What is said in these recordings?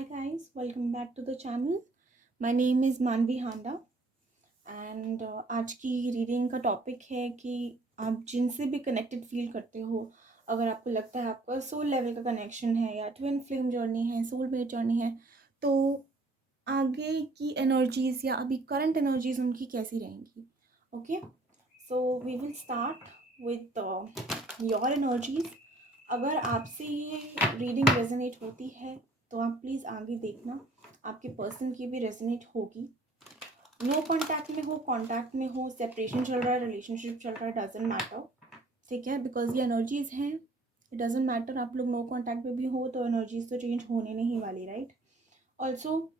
Hi guys, welcome back to the channel. My name is मानवी हांडा and आज की reading का टॉपिक है कि आप जिनसे भी कनेक्टेड फील करते हो, अगर आपको लगता है आपका सोल लेवल का कनेक्शन है या ट्विन फ्लेम जर्नी है, सोलमेट जर्नी है, तो आगे की एनर्जीज या अभी करंट एनर्जीज उनकी कैसी रहेंगी. Okay, so we will start with your energies. अगर आपसे ये रीडिंग रेजोनेट होती है तो आप प्लीज़ आगे देखना, आपके पर्सन की भी रेजोनेट होगी. नो कांटेक्ट में हो, कांटेक्ट में हो, सेपरेशन चल रहा है, रिलेशनशिप चल रहा है, डजेंट मैटर. ठीक है, बिकॉज ये एनर्जीज हैं. इट डजेंट मैटर आप लोग नो कांटेक्ट में भी हो तो एनर्जीज तो चेंज होने नहीं वाली, राइट. ऑल्सो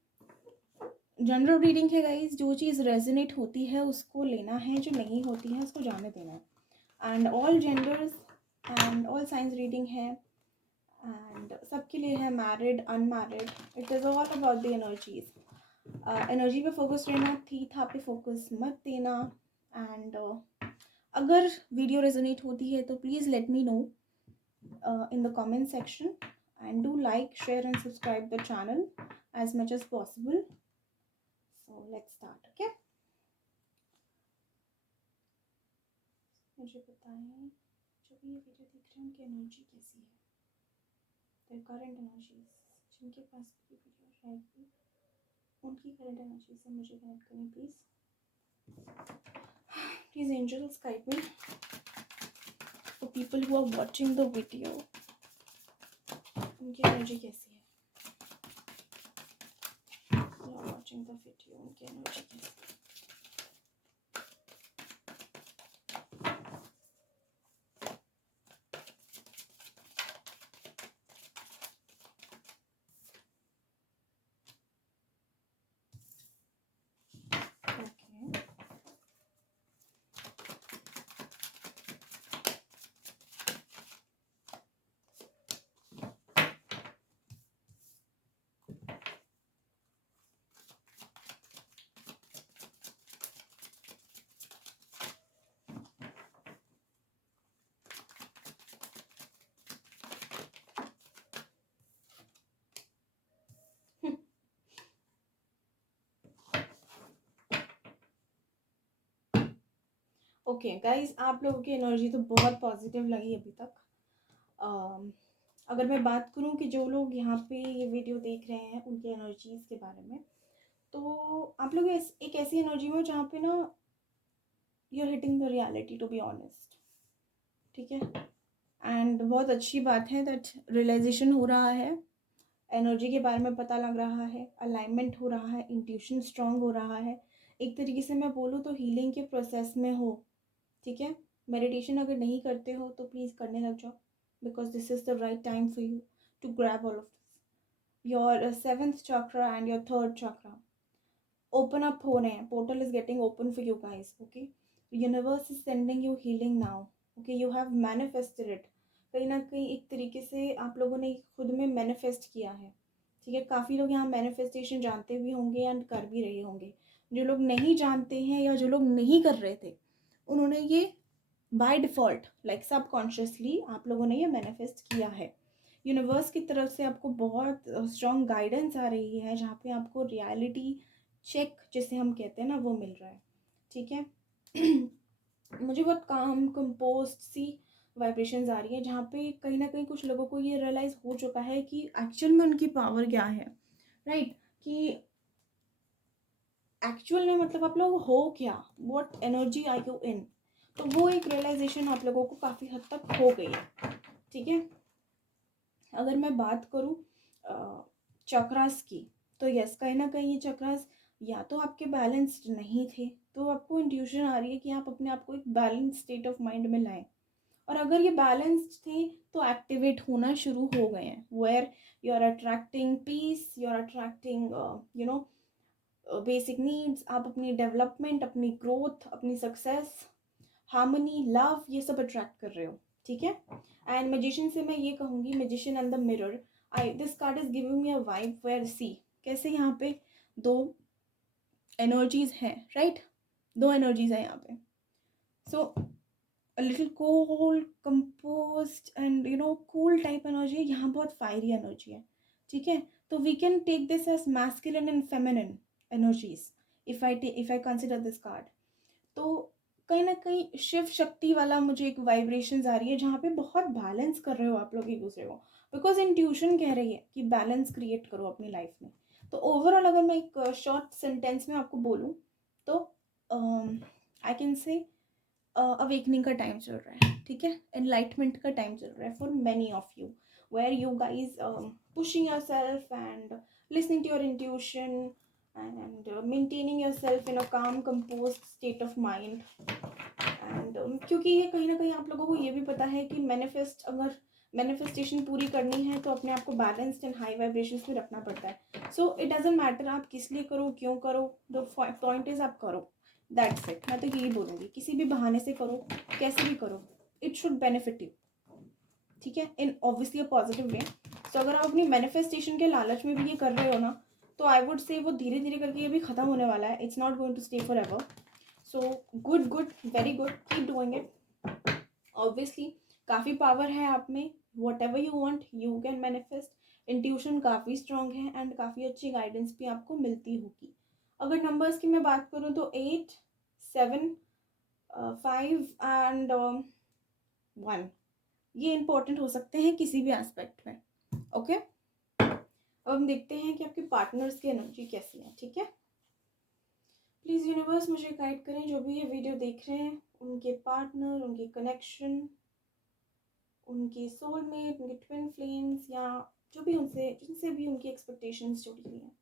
जनरल रीडिंग है गाइज. जो चीज़ रेजोनेट होती है उसको लेना है, जो नहीं होती है उसको जाने देना है. And all genders and all science reading है एंड सबके लिए है, married unmarried. It is all about the energies. Energy पे फोकस रहना, थी था पे फोकस मत देना. एंड अगर वीडियो रेजोनेट होती है तो please let me know in the comment section and do like, share and subscribe the channel as much as possible. So let's start. Okay, मुझे बताएं जो भी ये वीडियो देख रहे हैं उनकी एनर्जी कैसी है, their current energies. जिनके पास भी वीडियो रहेगी उनकी करंट एनर्जी से मुझे कनेक्ट करें please. Please angels guide me for people who are watching the video. उनकी एनर्जी कैसी है, who are watching the video, उनकी एनर्जी कैसी है. Okay. ओके गाइज, आप लोगों की एनर्जी तो बहुत पॉजिटिव लगी अभी तक. अगर मैं बात करूं कि जो लोग यहाँ पे ये वीडियो देख रहे हैं उनकी एनर्जीज के बारे में, तो आप लोग एक ऐसी एनर्जी में हो जहाँ पे ना you are hitting the reality, to be honest. ठीक है, एंड बहुत अच्छी बात है दैट रियलाइजेशन हो रहा है, एनर्जी के बारे में पता लग रहा है, अलाइनमेंट हो रहा है, इंट्यूशन स्ट्रांग हो रहा है. एक तरीके से मैं बोलूँ तो हीलिंग के प्रोसेस में हो. ठीक है, मेडिटेशन अगर नहीं करते हो तो प्लीज़ करने लग जाओ, because this is the right time for you to grab all of this. Your seventh chakra and your third chakra open up हो रहे हैं. Portal is getting open for you guys. Okay, universe is sending you healing now. Okay, you have manifested it. कहीं ना कहीं एक तरीके से आप लोगों ने खुद में मैनिफेस्ट किया है. ठीक है, काफ़ी लोग यहाँ मैनिफेस्टेशन जानते भी होंगे एंड कर भी रहे होंगे. जो लोग नहीं जानते हैं या जो लोग नहीं कर रहे थे, उन्होंने ये बाय डिफ़ॉल्ट लाइक सबकॉन्शियसली आप लोगों ने ये मैनिफेस्ट किया है. यूनिवर्स की तरफ से आपको बहुत स्ट्रॉन्ग गाइडेंस आ रही है, जहाँ पे आपको रियलिटी चेक जिसे हम कहते हैं ना, वो मिल रहा है. ठीक है. मुझे बहुत काम कंपोस्ट सी वाइब्रेशंस आ रही है, जहाँ पे कहीं ना कहीं कुछ लोगों को ये रियलाइज़ हो चुका है कि एक्चुअल में उनकी पावर क्या है, राइट. कि एक्चुअल में मतलब आप लोग हो क्या, what energy are you in. तो वो एक रियलाइजेशन आप लोगों को काफ़ी हद तक हो गई है. ठीक है, अगर मैं बात करूँ चक्रास की, तो यस, कहीं ना कहीं ये चक्रास या तो आपके बैलेंस्ड नहीं थे, तो आपको इंट्यूशन आ रही है कि आप अपने आप को एक बैलेंस स्टेट ऑफ माइंड में लाएं. और अगर ये बैलेंस्ड थे तो एक्टिवेट होना शुरू हो गए हैं, where you are attracting peace, you are attracting you know basic needs. आप अपनी डेवलपमेंट, अपनी ग्रोथ, अपनी सक्सेस, हार्मनी, लव, ये सब अट्रैक्ट कर रहे हो. ठीक है. एंड मैजिशियन से मैं ये कहूँगी, magician and the mirror, this card is giving me a vibe where see कैसे यहाँ पे दो एनर्जीज हैं, राइट. दो एनर्जीज हैं यहाँ पे. So a little cold, composed and cool type energy है, यहाँ बहुत फायरी एनर्जी है. ठीक है, तो we can take this as masculine and feminine energies if I consider this card. तो कहीं ना कहीं शिव शक्ति वाला मुझे एक वाइब्रेशंस आ रही है जहाँ पे बहुत बैलेंस कर रहे हो आप लोग एक दूसरे को, बिकॉज इंट्यूशन कह रही है कि बैलेंस क्रिएट करो अपनी लाइफ में। तो ओवरऑल अगर मैं एक शॉर्ट सेंटेंस में आपको बोलूँ तो आई कैन से अवेकनिंग का टाइम चल रहा है, ठीक है, एनलाइटमेंट का टाइम चल रहा है for many of you, where you guys pushing yourself and listening to your intuition and maintaining yourself in a calm composed state of mind and क्योंकि ये कहीं ना कहीं आप लोगों को ये भी पता है कि अगर मैनिफेस्टेशन पूरी करनी है तो अपने आप को बैलेंस्ड एंड हाई वाइब्रेशंस में रखना पड़ता है। सो इट डजेंट मैटर आप किस लिए करो, क्यों करो, द पॉइंट इज आप करो, दैट्स इट। मैं तो यही बोलूँगी, किसी भी बहाने से करो, कैसे भी करो, इट शुड बेनिफिट यू, ठीक है, in obviously a positive way. सो अगर आप अपनी मैनिफेस्टेशन के लालच में भी ये कर रहे हो ना, तो आई वुड से वो धीरे धीरे करके ये भी ख़त्म होने वाला है, it's not going to stay forever. So good good, very good, keep doing it. Obviously काफ़ी पावर है आप में, whatever you want you can manifest. Intuition काफ़ी स्ट्रॉन्ग है एंड काफ़ी अच्छी गाइडेंस भी आपको मिलती होगी। अगर नंबर्स की मैं बात करूँ तो 8, 7, 5 एंड 1 ये इंपॉर्टेंट हो सकते हैं किसी भी एस्पेक्ट में, ओके। अब हम देखते हैं कि आपके पार्टनर्स की एनर्जी कैसी है, ठीक है। प्लीज़ यूनिवर्स मुझे गाइड करें, जो भी ये वीडियो देख रहे हैं, उनके पार्टनर, उनके कनेक्शन, उनके सोलमेट, उनके ट्विन फ्लेम्स या जो भी उनसे जिनसे भी उनकी एक्सपेक्टेशंस जुड़ी हुई हैं,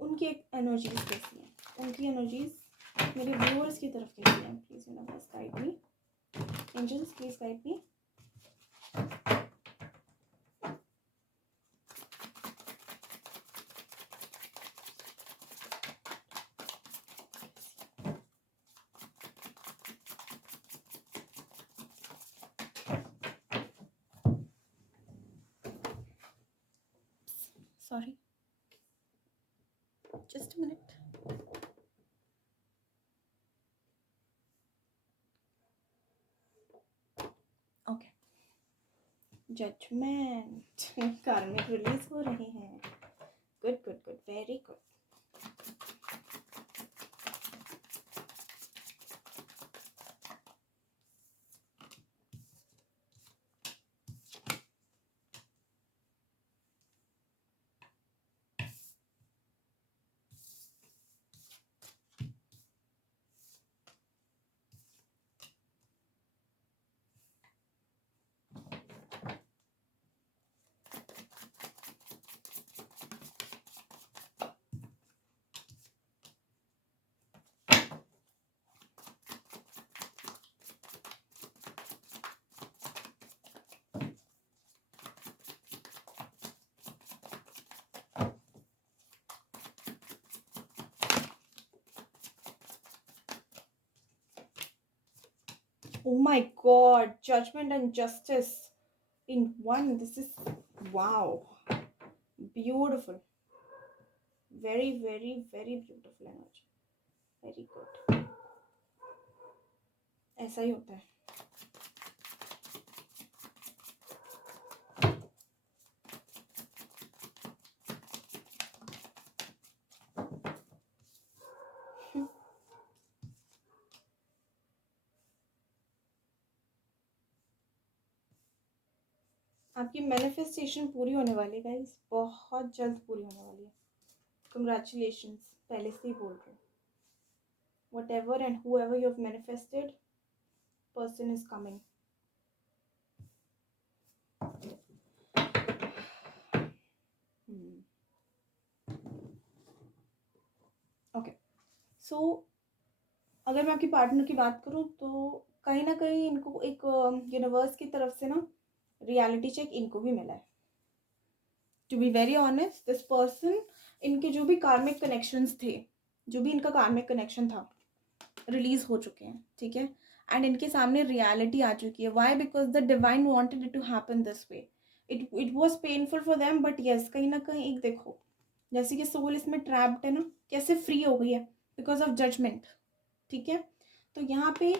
उनकी एनर्जीज कैसी हैं, उनकी एनर्जीज मेरे व्यूअर्स की तरफ कैसी हैं। Please universe guide me, angels please guide me. Sorry, just a minute. Okay. Judgment. Karmic release हो रहे हैं. Good, good, good. Very good. Oh my God, judgment and justice in one. This is wow, beautiful. Very, very, very beautiful energy. Very good. ऐसा ही होता है. आपकी manifestation पूरी होने वाली है गाइस, बहुत जल्द पूरी होने वाली है. कंग्रेचुलेशंस, पहले से ही बोल रही हूँ. Whatever and whoever you have manifested, person is coming. Okay. So अगर मैं आपकी पार्टनर की बात करूँ तो कहीं ना कहीं इनको एक यूनिवर्स की तरफ से ना रियलिटी चेक इनको भी मिला है. To be very honest, this person, इनके जो भी कार्मिक कनेक्शंस थे, जो भी इनका कार्मिक कनेक्शन था, रिलीज हो चुके हैं, ठीक है. एंड इनके सामने रियलिटी आ चुकी है. Why? Because the divine wanted it to happen this way. It was painful for them, but yes, कहीं ना कहीं एक देखो, जैसे कि सोल इसमें ट्रैप्ड है ना, कैसे फ्री हो गई है बिकॉज ऑफ जजमेंट, ठीक है. तो यहाँ पे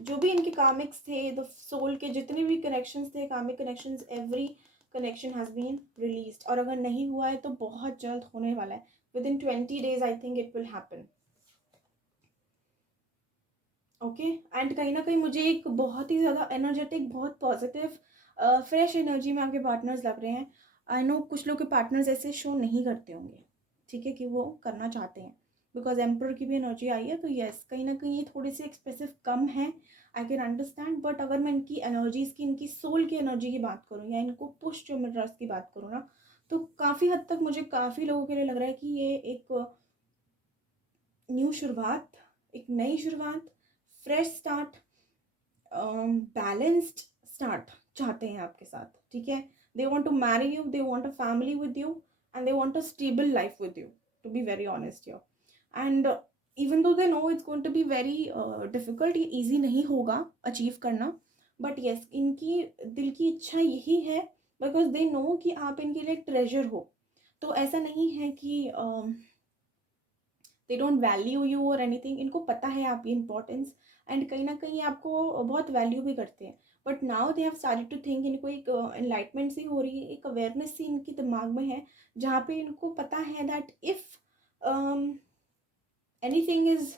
जो भी इनके कार्मिक्स थे, द सोल के जितने भी कनेक्शंस थे, karmic connections, every connection has been released, और अगर नहीं हुआ है तो बहुत जल्द होने वाला है. With in 20 days I think it will happen. Okay. And कहीं ना कहीं मुझे एक बहुत ही ज़्यादा एनर्जेटिक, बहुत पॉजिटिव, फ्रेश एनर्जी में आपके पार्टनर्स लग रहे हैं. आई नो कुछ लोग के पार्टनर्स ऐसे शो नहीं करते होंगे, ठीक है, कि वो करना चाहते हैं, बिकॉज एम्पर की भी एनर्जी आई है. तो यस, कहीं ना कहीं ये थोड़े से एक्सप्रेसिव कम है, आई कैन अंडरस्टैंड. बट अगर मैं इनकी एनर्जीज़ की, इनकी सोल की एनर्जी की बात करूँ, या इनको पुश जो मिनरल्स की बात करूँ ना, तो काफ़ी हद तक मुझे काफ़ी लोगों के लिए लग रहा है कि ये एक न्यू शुरुआत, एक नई शुरुआत, फ्रेश स्टार्ट, बैलेंस्ड स्टार्ट चाहते हैं आपके साथ, ठीक है. They want to marry you, they want a family with you, and they want a stable life with you, to be very honest your. And even though they know it's going to be very difficult, ये easy नहीं होगा achieve करना, but yes, इनकी दिल की इच्छा यही है, बिकॉज दे नो कि आप इनके लिए ट्रेजर हो. तो ऐसा नहीं है कि दे डोंट वैल्यू यू और एनीथिंग. इनको पता है आपकी इंपॉर्टेंस, एंड कहीं ना कहीं आपको बहुत वैल्यू भी करते हैं. But now they have started to think, इनको एक एनलाइटमेंट सी हो रही है, एक अवेयरनेस सी इनके दिमाग में है, जहाँ पे इनको पता है that if anything is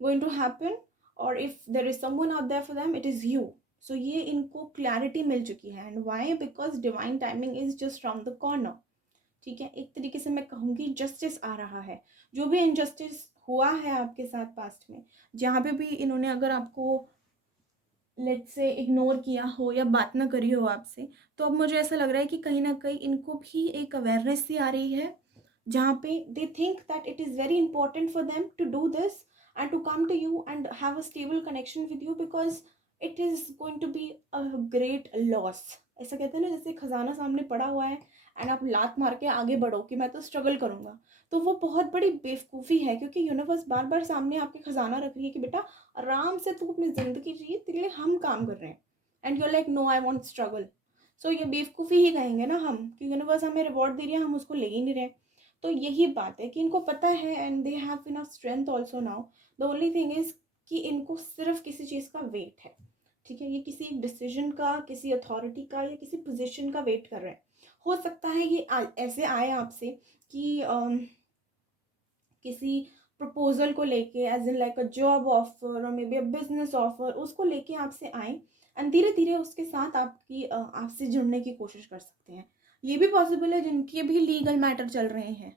going to happen, और if there is someone out there for them, it is you. So ये इनको क्लैरिटी मिल चुकी है. And why? Because divine timing is just round the corner, ठीक है. एक तरीके से मैं कहूँगी जस्टिस आ रहा है. जो भी इनजस्टिस हुआ है आपके साथ पास्ट में, जहाँ पे भी इन्होंने अगर आपको लेट्स से इग्नोर किया हो या बात ना करी हो आपसे, तो अब मुझे ऐसा लग रहा है कि कहीं ना कहीं इनको भी एक अवेयरनेस सी आ रही है, जहाँ पे they think that it is very important for them to do this and to come to you and have a stable connection with you, because it is going to be a great loss. ऐसा कहते हैं ना, जैसे खजाना सामने पड़ा हुआ है एंड आप लात मार के आगे बढ़ो कि मैं तो स्ट्रगल करूंगा, तो वो बहुत बड़ी बेवकूफ़ी है, क्योंकि यूनिवर्स बार बार सामने आपके खजाना रख रही है कि बेटा आराम से तू अपनी ज़िंदगी जी, तेरे लिए हम काम कर रहे हैं, and you are like no I want struggle. So ये बेवकूफ़ी ही कहेंगे ना हम, कि यूनिवर्स हमें रिवॉर्ड दे रही है, हम उसको ले ही नहीं रहे. तो यही बात है कि इनको पता है, and they have enough strength also now. The only thing is कि इनको सिर्फ किसी चीज़ का वेट है, ठीक है. ये किसी डिसीजन का, किसी अथॉरिटी का, या किसी पोजीशन का वेट कर रहे हैं. हो सकता है ये ऐसे आए आपसे कि किसी प्रपोजल को लेके, as in like a job offer और maybe a business offer, उसको लेके आपसे आए, एंड धीरे धीरे उसके साथ आपकी आपसे जुड़ने की कोशिश कर सकते हैं. ये भी पॉसिबल है जिनके भी लीगल मैटर चल रहे हैं,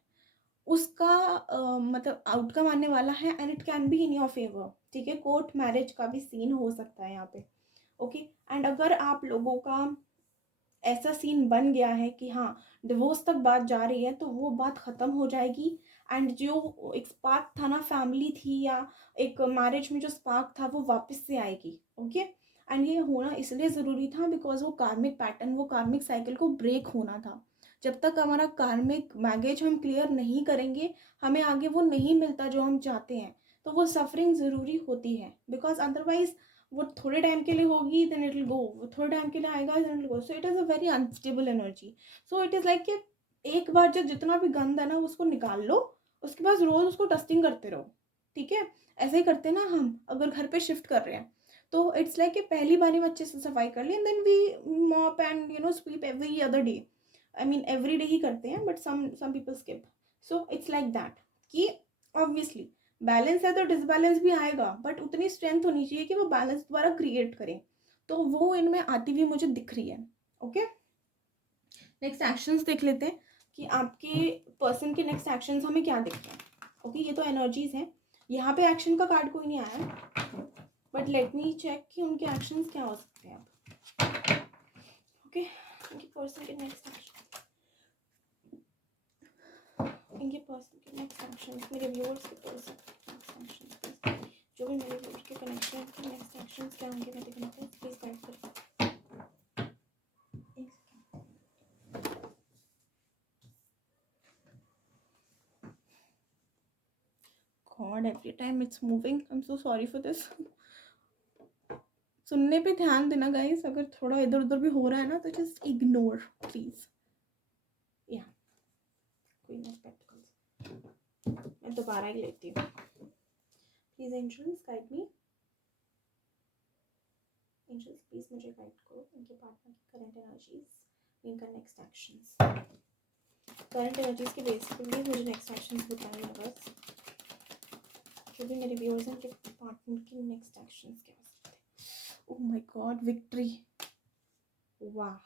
उसका मतलब आउटकम आने वाला है, and it can be in your favour, ठीक है. कोर्ट मैरिज का भी सीन हो सकता है यहाँ पे, ओके. एंड अगर आप लोगों का ऐसा सीन बन गया है कि हाँ, डिवोर्स तक बात जा रही है, तो वो बात ख़त्म हो जाएगी. एंड जो एक स्पार्क था ना, फैमिली थी या एक मैरिज में जो स्पार्क था, वो वापस से आएगी, ओके. एंड ये होना इसलिए ज़रूरी था बिकॉज वो कार्मिक पैटर्न, वो कार्मिक साइकिल को ब्रेक होना था. जब तक हमारा कार्मिक बैगेज हम क्लियर नहीं करेंगे, हमें आगे वो नहीं मिलता जो हम चाहते हैं. तो वो सफरिंग ज़रूरी होती है, बिकॉज अदरवाइज वो थोड़े टाइम के लिए होगी, देन इट विल गो. वो थोड़े टाइम के लिए आएगा, then it will go. So it is a very unstable energy. So it is like कि एक बार जब जितना भी गंद है ना, उसको निकाल लो, उसके बाद रोज़ उसको डस्टिंग करते रहो, ठीक है. ऐसे ही करते हैं ना हम, अगर घर पे शिफ्ट कर रहे हैं, तो इट्स लाइक कि पहली बारी में अच्छे से सफाई कर ली, and then we mop and sweep every other day. I mean every day ही करते हैं, but some people skip. So it's like that कि ऑब्वियसली बैलेंस है तो डिसबैलेंस भी आएगा, बट उतनी स्ट्रेंथ होनी चाहिए कि वो बैलेंस दोबारा क्रिएट करें. तो वो इनमें आती हुई मुझे दिख रही है, ओके. नेक्स्ट एक्शंस देख लेते हैं कि आपके पर्सन के नेक्स्ट एक्शंस हमें क्या दिख रहे हैं, ओके. ये तो एनर्जीज हैं, यहाँ पे एक्शन का कार्ड कोई नहीं आया, बट लेट मी चेक कि उनके एक्शंस क्या हो सकते हैं अब, ओके. उनके पर्सन के नेक्स्ट एक्शन, इनके पर्सन के नेक्स्ट एक्शंस, मेरे व्यूअर्स के पर्सन नेक्स्ट एक्शंस, जो भी मेरे व्यूअर्स के कनेक्शन के नेक्स्ट एक्शंस क्या होंगे, मैं देखना है, प्लीज गाइड करें. God, every time it's moving. I'm so sorry for this. सुनने पे ध्यान देना गाइस, अगर थोड़ा इधर उधर भी हो रहा है ना, तो जस्ट इग्नोर प्लीज. या क्वीन ऑफ पेंटिकल्स मैं दोबारा ही लेती हूँ. Please angels guide me. Angels please मुझे गाइड करो इनके पार्टनर की करंट एनर्जीज, इनका नेक्स्ट एक्शंस, करंट एनर्जीज के बेसिस पे मुझे नेक्स्ट एक्शंस बताइए बस, जो भी मेरे व्यूअर्स हैं, कि पार्टनर की नेक्स्ट एक्शंस क्या हो सकते हैं। ओह माय गॉड, विक्ट्री, वाह।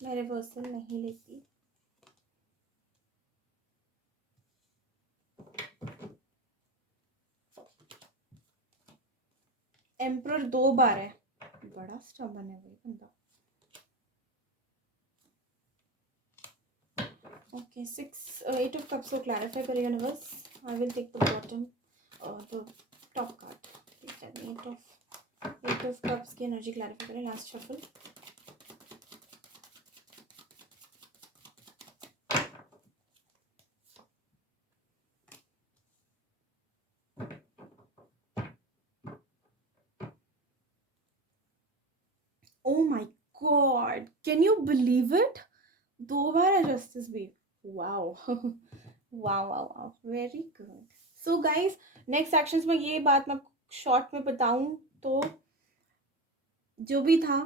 मैं रिवर्सल नहीं लेती। एम्परर 2 बार है, बड़ा स्टबर्न है भाई बंदा। ओके, 8 ऑफ कप्स को क्लैरिफाई करें universe. I will take the bottom और द टॉप कार्ड। ठीक है, 8 ऑफ कप्स की एनर्जी क्लैरिफाई करें, last shuffle. Oh my God, can you believe it? 2 बार है जस्टिस भी। Wow wow wow wow, very good. So guys, next actions में ये बात मैं शॉर्ट में बताऊं तो, जो भी था,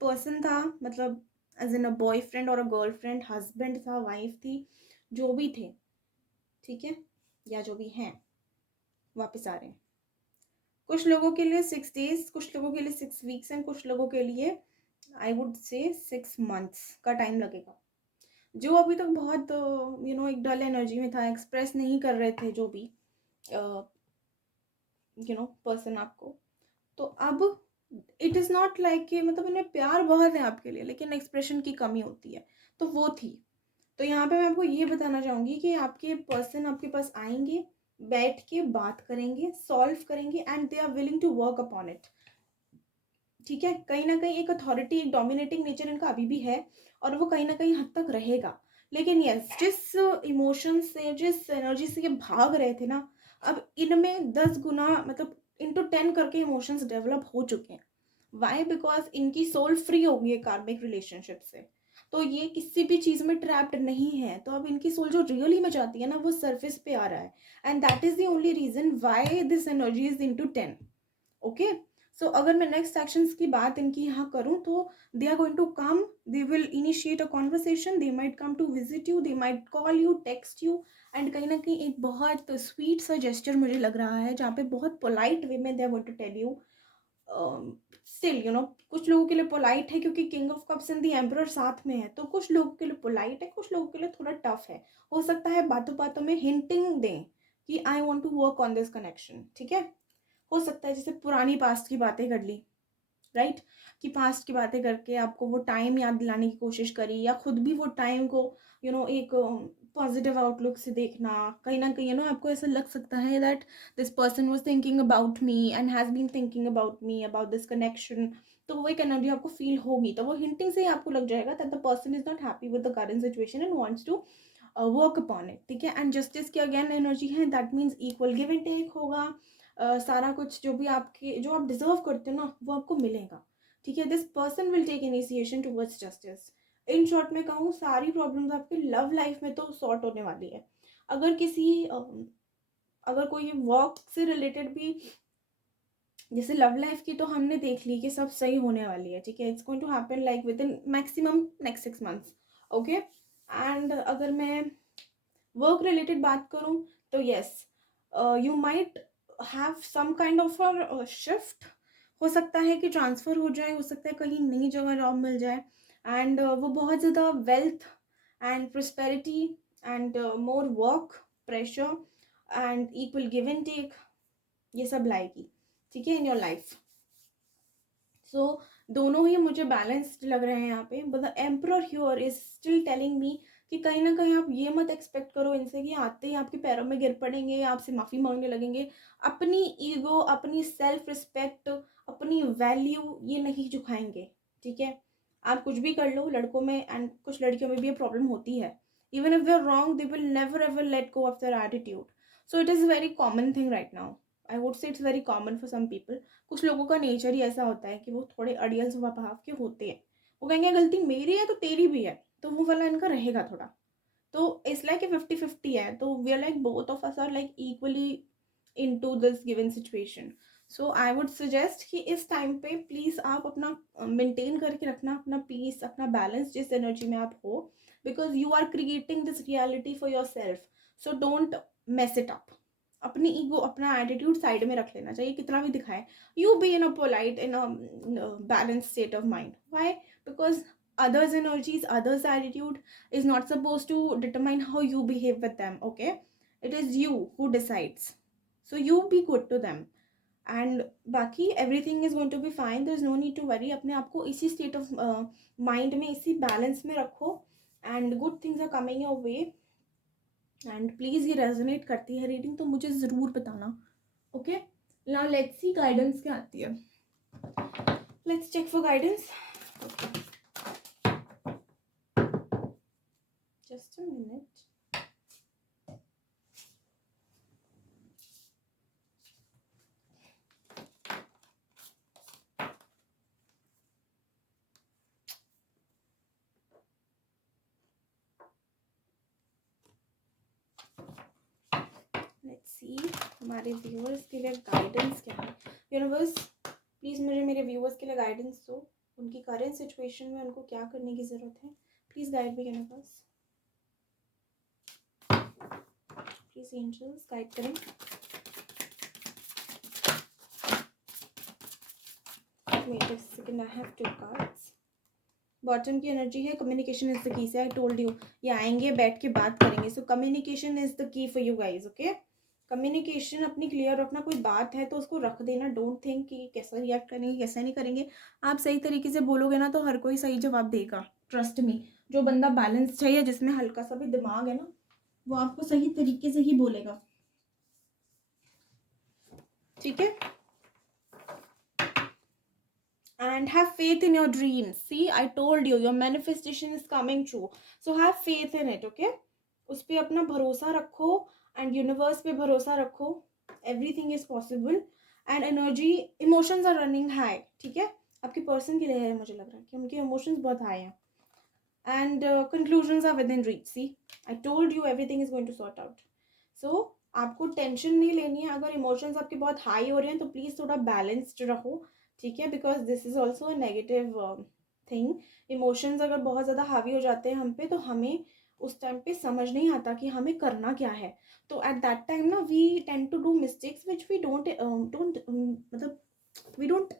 पर्सन था, मतलब एज इन अ बॉयफ्रेंड और अ गर्लफ्रेंड, हस्बैंड था, वाइफ थी, जो भी थे, ठीक है, या जो भी हैं, वापस आ रहे हैं। कुछ लोगों के लिए 6 days, कुछ लोगों के लिए 6 weeks एंड कुछ लोगों के लिए आई वुड से 6 months का टाइम लगेगा। जो अभी तक बहुत एक डल एनर्जी में था, एक्सप्रेस नहीं कर रहे थे जो भी पर्सन आपको, तो अब इट इज़ नॉट लाइक कि मतलब इन्हें प्यार बहुत है आपके लिए, लेकिन एक्सप्रेशन की कमी होती है, तो वो थी। तो यहाँ पे मैं आपको ये बताना चाहूँगी कि आपके पर्सन आपके पास आएंगे, बैठ के बात करेंगे, सॉल्व करेंगे, and they are willing to work upon it. ठीक है, कहीं ना कहीं एक अथॉरिटी, एक डोमिनेटिंग नेचर इनका अभी भी है, और वो कहीं ना कहीं हद तक रहेगा। लेकिन यस, जिस इमोशन से, जिस एनर्जी से ये भाग रहे थे ना, अब इनमें 10 गुना, मतलब इंटू 10 करके इमोशंस डेवलप हो चुके हैं। वाई? बिकॉज इनकी सोल फ्री हो गई है कार्मिक रिलेशनशिप से, तो ये किसी भी चीज़ में ट्रैप्ड नहीं है। तो अब इनकी सोल जो रियली में जाती है ना, वो सरफेस पे आ रहा है, and that is the only reason why this energy is into 10। Okay, so अगर मैं नेक्स्ट एक्शंस की बात इनकी यहाँ करूँ तो, they are going to come, they will initiate a conversation, they might come to visit you, they might call you, text you, and कहीं ना कहीं एक बहुत स्वीट सा जेस्चर मुझे लग रहा है, जहाँ पे बहुत पोलाइट वे में they are going to tell you. Still कुछ लोगों के लिए पोलाइट है क्योंकि king of cups and the emperor साथ में है, तो कुछ लोगों के लिए पोलाइट है, कुछ लोगों के लिए थोड़ा टफ है। हो सकता है बातों बातों में हिंटिंग दें कि I want to work on this connection. ठीक है, हो सकता है जैसे पुरानी पास्ट की बातें कर ली, राइट, कि पास्ट की बातें करके आपको वो टाइम याद दिलाने की कोशिश करी, या खुद भी वो टाइम को एक पॉजिटिव आउटलुक से देखना। कहीं ना कहीं आपको ऐसा लग सकता है that this person was thinking about me and has been thinking about me, about this connection. तो वो एक एनर्जी आपको फील होगी, तो वो हिंटिंग से ही आपको लग जाएगा that the person is not happy with the current situation and wants to work upon it. ठीक है, एंड जस्टिस की अगेन एनर्जी है, that means equal give and take होगा। सारा कुछ जो भी आपके, जो आप डिजर्व करते हो ना, वो आपको मिलेगा। ठीक है, this person will take initiation towards justice. In short में कहूँ, सारी प्रॉब्लम्स आपके लव लाइफ में तो सॉर्ट होने वाली है। अगर किसी अगर कोई वर्क से रिलेटेड भी, जैसे लव लाइफ की तो हमने देख ली कि सब सही होने वाली है। ठीक है, it's going to happen like within maximum next 6 months। Okay, and अगर मैं वर्क रिलेटेड बात करूँ तो yes, you might have some kind of a shift. हो सकता है कि ट्रांसफ़र हो जाए, हो सकता है कहीं नई जगह जॉब मिल जाए, एंड वो बहुत ज़्यादा wealth and prosperity and more work pressure and equal give and take, ये सब लाएगी। ठीक है, इन योर लाइफ। सो दोनों ही मुझे बैलेंस्ड लग रहे हैं यहाँ पे, but the emperor here is still telling me कि कहीं ना कहीं आप ये मत एक्सपेक्ट करो इनसे कि आते ही आपके पैरों में गिर पड़ेंगे, आपसे माफ़ी मांगने लगेंगे। अपनी ईगो, अपनी सेल्फ रिस्पेक्ट, अपनी वैल्यू ये नहीं झुकाएंगे। ठीक है, आप कुछ भी कर लो लड़कों में, एंड कुछ लड़कियों में भी ये प्रॉब्लम होती है। Even if they are wrong, they will never ever let go of their attitude. So it is very common thing right now. I would say it's very common for some people. कुछ लोगों का nature ही ऐसा होता है कि वो थोड़े अड़ियल स्वभाव के होते हैं. वो कहेंगे गलती मेरी है तो तेरी भी है, तो वो वाला इनका रहेगा थोड़ा. तो इट्स लाइक 50-50 है, तो we are like both of us are like equally into this given situation. So I would suggest कि इस टाइम पे प्लीज़ आप अपना मेंटेन करके रखना अपना पीस, अपना बैलेंस जिस एनर्जी में आप हो, because you are creating this reality for yourself. So don't mess it up. अपनी ईगो, अपना एटीट्यूड साइड में रख लेना चाहिए, कितना भी दिखाए. You be in a polite, in a balance state of mind. Why? Because others energies, others attitude is not supposed to determine how you behave with them. Okay, it is you who decides. So you be good to them, and बाकी everything is going to be fine. there is no need to worry. अपने आप को इसी state of mind में, इसी balance में रखो, and good things are coming your way. and please ये resonate करती है reading तो मुझे ज़रूर बताना. okay, now let's see guidance क्या आती है. let's check for guidance. okay, just a minute. Let's see हमारे व्यूअर्स के लिए गाइडेंस क्या है. यूनिवर्स प्लीज़ मुझे मेरे व्यूअर्स के लिए गाइडेंस दो. उनकी करंट सिचुएशन में उनको क्या करने की ज़रूरत है. Please guide me universe. Please angels guide करें. Wait a second, I have 2 cards. Bottom की एनर्जी है communication is the key. Say I told you ये आएंगे, बैठ के बात करेंगे. सो कम्युनिकेशन इज द की for you guys. Okay, communication अपनी क्लियर रखना. कोई बात है तो उसको रख देना. डोंट थिंक कि कैसा रिएक्ट करेंगे कैसा नहीं करेंगे. आप सही तरीके से बोलोगे ना तो हर कोई सही जवाब देगा. ट्रस्ट मी, जो बंदा बैलेंस चाहिए, जिसमें हल्का सा भी दिमाग है ना, वो आपको सही तरीके से ही बोलेगा. ठीक है. and have faith in your dreams. See, I told you your manifestation is coming true, so have faith in it. Okay, उस पे अपना भरोसा रखो and universe पे भरोसा रखो. everything is possible and energy, emotions are running high. ठीक है, आपके पर्सन के लिए है. मुझे लग रहा है कि उनके इमोशंस बहुत हाई हैं and conclusions are within reach. See, I told you everything is going to sort out. so आपको टेंशन नहीं लेनी है. अगर इमोशंस आपके बहुत हाई हो रहे हैं तो प्लीज़ थोड़ा बैलेंस्ड रहो. ठीक है, because this is also a negative thing. Emotions अगर बहुत ज़्यादा हावी हो जाते हैं हम पे, तो हमें उस टाइम पे समझ नहीं आता कि हमें करना क्या है. तो एट दैट टाइम ना we tend to do mistakes which we don't मतलब we don't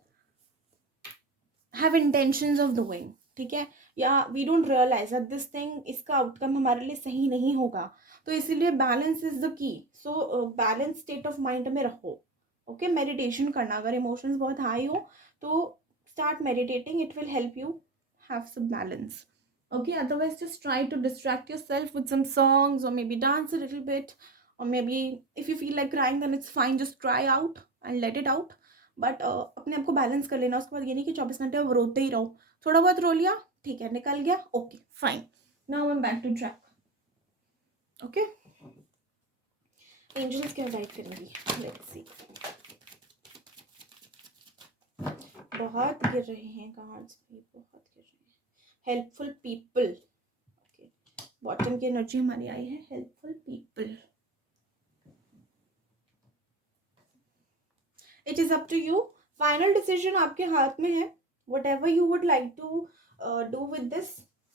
have intentions of doing. ठीक है, या we don't realise that this thing, इसका आउटकम हमारे लिए सही नहीं होगा. तो इसीलिए बैलेंस इज द की. So balance state of mind में रखो. ओके, मेडिटेशन करना. अगर इमोशंस बहुत हाई हो तो start meditating. It will help you have some balance. okay, otherwise just try to distract yourself with some songs or maybe dance a little bit, or maybe if you feel like crying then it's fine, just cry out and let it out. But अपने आप को balance कर लेना. उसके बाद ये नहीं कि 24 घंटे अब रोते ही रहो. थोड़ा बहुत रो लिया, ठीक है, निकल गया, okay fine. Now I am back to track. Okay, angels क्या गाइड करेंगी. Let's see. बहुत गिर रहे हैं कार्ड्स भी, बहुत गिर रहे हैं. Helpful people. ओके, बॉटम की एनर्जी हमारी आई है helpful people. It is up to you. Final decision आपके हाथ में है. Whatever you would like to do with this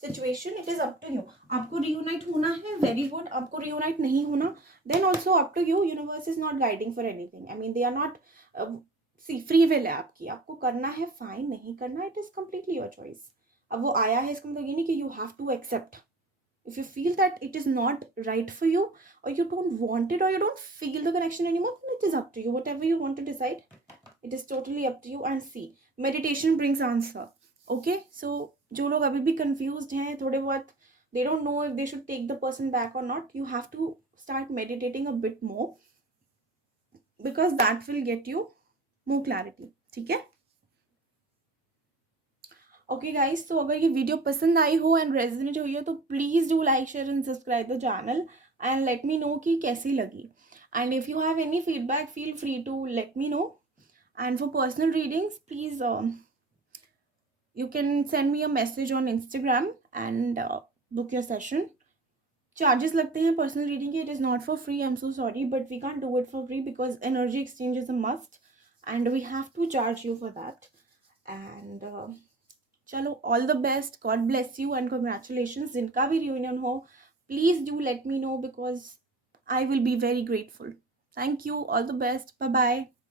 situation, it is up to you. आपको रियूनाइट होना है, वेरी गुड. आपको रियूनाइट नहीं होना, then also up to you. Universe is not guiding for anything. I mean they are not. See, free will है आपकी. आपको करना है फाइन, नहीं करना it is completely your choice. अब वो आया है इसका मतलब ये नहीं कि you have to accept. if you feel that it is not right for you, or you don't want it, or you don't feel the connection anymore, then it is up to you. Whatever you want to decide, it is totally up to you. And see, meditation brings answer. Okay, so जो लोग अभी भी confused हैं थोड़े बहुत, they don't know if they should take the person back or not, you have to start meditating a bit more, because that will get you more clarity. ठीक है. Okay guys, तो अगर ये वीडियो पसंद आई हो एंड रेजोनेट हुई हो तो please do like share and subscribe the channel and let me know कि कैसी लगी. And if you have any feedback, feel free to let me know. And for personal readings, please you can send me a message on Instagram and book your session. Charges लगते हैं personal reading के. It is not for free. I'm so sorry, but we can't do it for free because energy exchange is a must, and we have to charge you for that. And चलो, all the best. God bless you and congratulations. जिनका भी reunion हो, please do let me know because I will be very grateful. Thank you. All the best. Bye bye.